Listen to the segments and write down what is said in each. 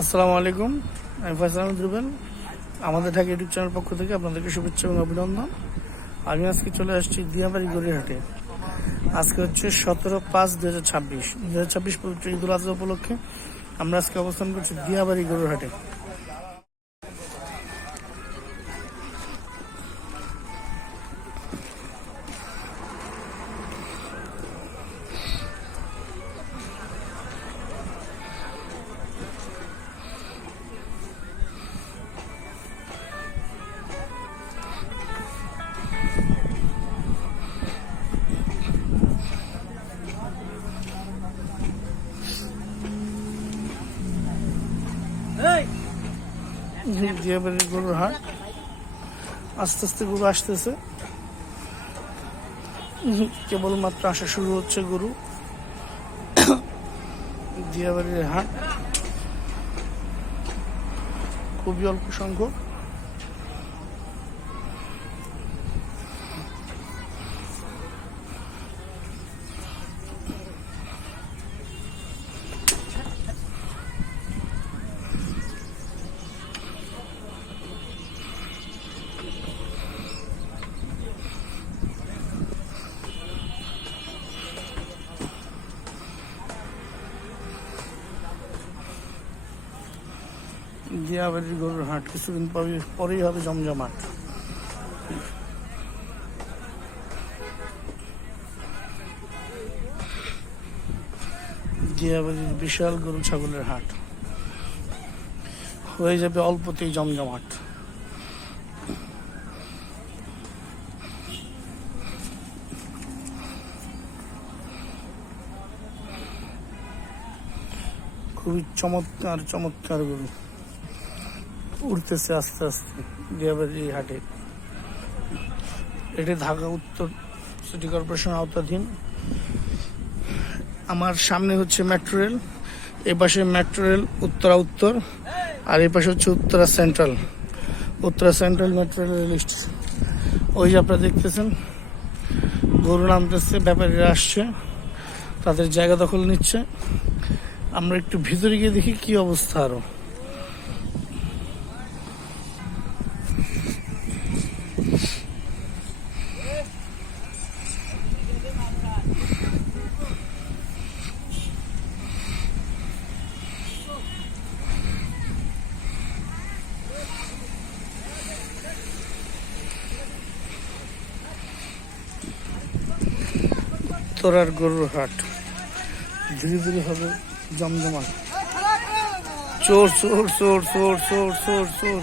আসসালামু আলাইকুম, আমি ফয়সাল আহমেদ রুবেল। আমাদের ঢাকা ইউটিউব চ্যানেল পক্ষ থেকে আপনাদেরকে শুভেচ্ছা এবং অভিনন্দন। আমি আজকে চলে আসছি দিয়াবাড়ি গড়িয়াহাটে। আজকে হচ্ছে 17/5/2026 পবিত্র ঈদুল আজহা উপলক্ষে আমরা আজকে অবস্থান করছি দিয়াবাড়ি গড়িয়াহাটে। দিয়াবাড়ির গরুর হাট, আস্তে আস্তে গরু আসতেছে, কেবলমাত্র আসা শুরু হচ্ছে গরু। দিয়াবাড়ির হাট খুবই অল্প সংখ্যক। দিয়াবাড়ির গরুর হাট কিছুদিন পরেই হবে জমজমাট। দিয়াবাড়ির বিশাল গরু ছাগলের হাট হয়ে যাবে অল্পতেই জমজমাট। খুবই চমৎকার চমৎকার গরু উঠতেছে আস্তে আস্তে দিয়াবাড়ি হাটে। এটি ঢাকা উত্তর সিটি কর্পোরেশন আওতাধীন। আমার সামনে হচ্ছে মেট্রো রেল, এ পাশে মেট্রো রেল উত্তরা উত্তর, আর এই পাশে হচ্ছে Uttara central metro rail station. ওই যে আপনারা দেখতেছেন গরু নামতেছে, ব্যাপারীরা আসছে, তাদের জায়গা দখল নিচ্ছে। আমরা একটু ভিতরে গিয়ে দেখি কি অবস্থা আরো। উত্তরার গরুর হাট ধীরে ধীরে হবে জমজমাট। চোর চোর চোর চোর চোর চোর চোর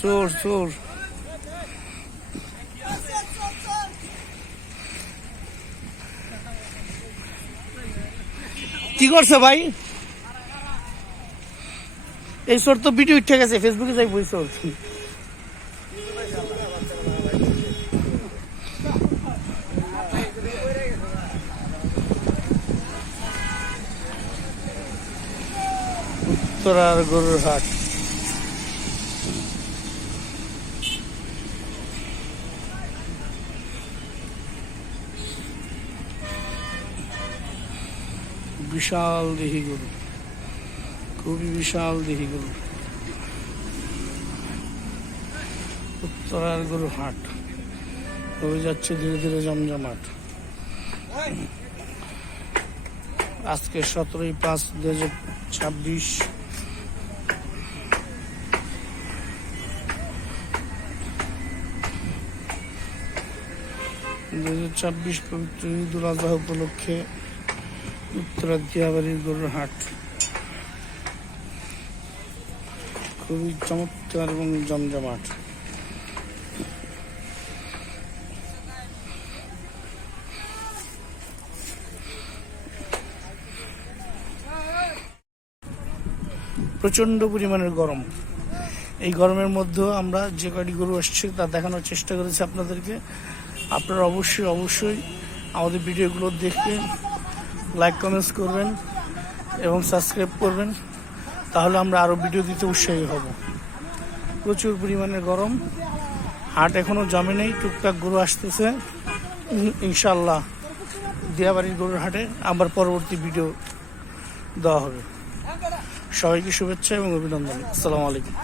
চোর চোর। কি করছে ভাই? এই চোর তো ভিডিও উঠে গেছে, ফেসবুকে যাই বই চোর। উত্তরার গরুর হাট বিশাল দেহি গরু, খুবই বিশাল দেহি গরু। উত্তরার গরুর হাট হয়ে যাচ্ছে ধীরে ধীরে জমজমাট। আজকে 17/5/2026 পবিত্র ঈদুল আজহা উপলক্ষে উত্তরা দিয়াবাড়ির গরুর হাট খুবই চমৎকার এবং জমজমাট। প্রচন্ড পরিমাণের গরম। এই গরমের মধ্যেও আমরা যে কয়টি গরু আসছে তা দেখানোর চেষ্টা করেছি আপনাদেরকে। আপনারা অবশ্যই অবশ্যই আমাদের ভিডিওগুলো দেখে লাইক কমেন্টস করবেন এবং সাবস্ক্রাইব করবেন, তাহলে আমরা আরও ভিডিও দিতে উৎসাহী হব। প্রচুর পরিমাণে গরম, হাট এখনো জমে নেই, টুকটাক গরু আসতেছে। ইনশাল্লাহ দিয়াবাড়ির গরুর হাটে আবার পরবর্তী ভিডিও দেওয়া হবে। সবাইকে শুভেচ্ছা এবং অভিনন্দন। আসসালামু আলাইকুম।